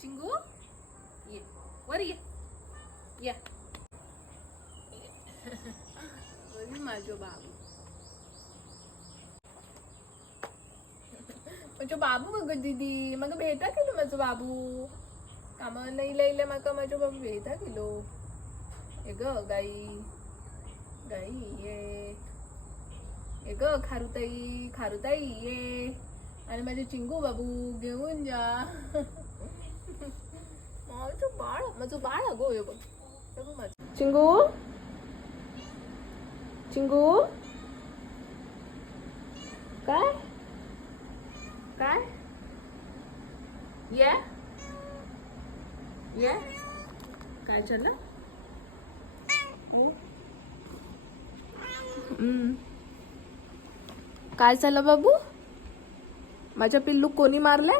चिंगू ये वर ये या वरी माझो बाबू माझो बाबू बघ दीदी मग भेटा केलो माझो बाबू कामावर नाही लयले माका माझो बाबू भेटा केलो ए ग गाई गाई ये ग खारुताई खारुताई ये आणि माझे चिंगू बाबू घेऊन जा माझं बाळ अगो हे बघ चिंगू चिंगू काय काय या या काय झालं काय झालं बाबू माझ्या पिल्लू कोणी मारले